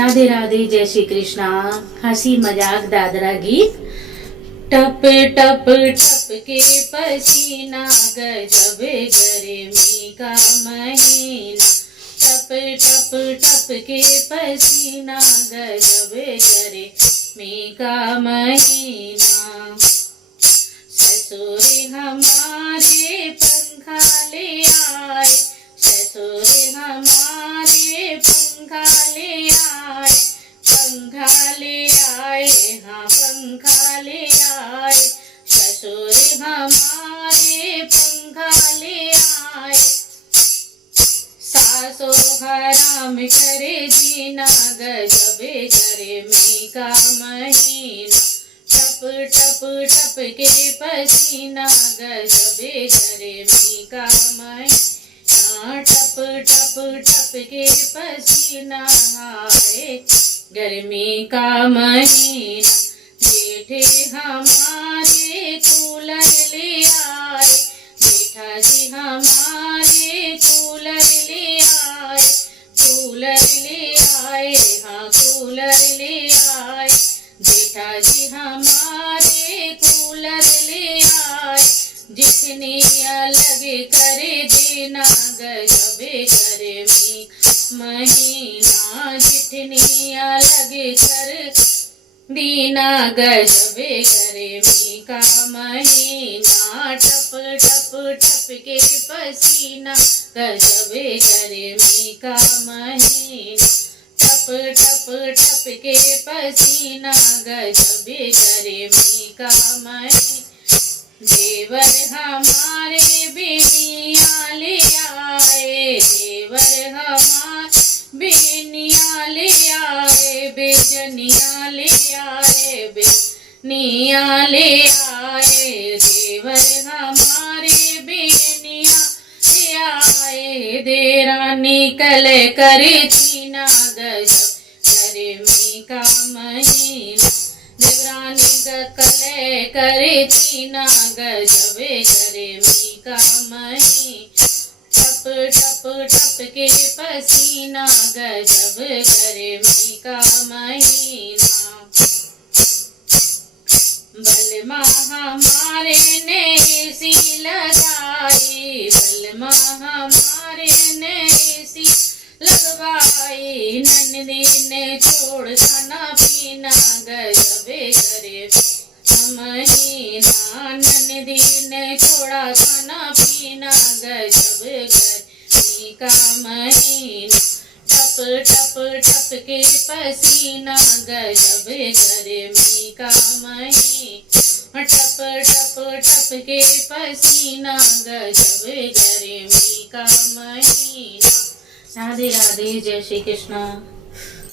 राधे राधे, जय श्री कृष्णा। हंसी मजाक दादरा गीत। टप टप टप के पसीना, गजब गर्मी का महीना। टप टप टप के पसीना, गजब गर्मी का महीना। ससुर हमारे पंखा ले आए, ससुर हमारे पंखा ले आए, पंखा ले आए, हाँ पंखा ले आए। ससुर हमारे पंखा ले आए। सासो हराम करे जीना, गजब गर्मी का महीना। टप टप टप के पसीना, गजब गर्मी का महीना। टप टप टप के पसीना, हाय गर्मी का महीना। जेठे हमारे कूलर ले आए, जेठा जी हमारे कूलर ले आए, कूलर ले आए, हाँ कूलर ले आए। जेठा जी हमारे कूलर ले आए। जितनी अलग करे देना, गजब गर्मी महीना। जितनी अलग कर दीना, गजब गर्मी का महीना। टप टप टप के पसीना, गजब गर्मी का महीना। टप टप टप के पसीना, गजब गर्मी का महीना। देवर हमारे बेनिया ले आए, देवर हमारे बेनिया ले आए, बेजनिया ले आए, बेनिया ले आए। देवर हमारे बेनिया ले आए। देरानी कल करे चीना, गजब गर्मी का महीना। देवरानी कले करे चीना, गजब गर्मी का महीना। टप टप टप के पसीना, गजब गर्मी का महीना। बलमा हमारे ने एसी लगाई, बलमा हमारे ने एसी लगवाई। नन्दी ने छोड़ खाना पीना, गजब गर्मी महीना। नन्दी ने छोड़ा खाना पीना, गजब गर्मी का महीना। टप टप टप के पसीना, गजब गर्मी का महीना। टप टप टप के पसीना, गजब गर्मी का महीना। राधे राधे, जय श्री कृष्णा।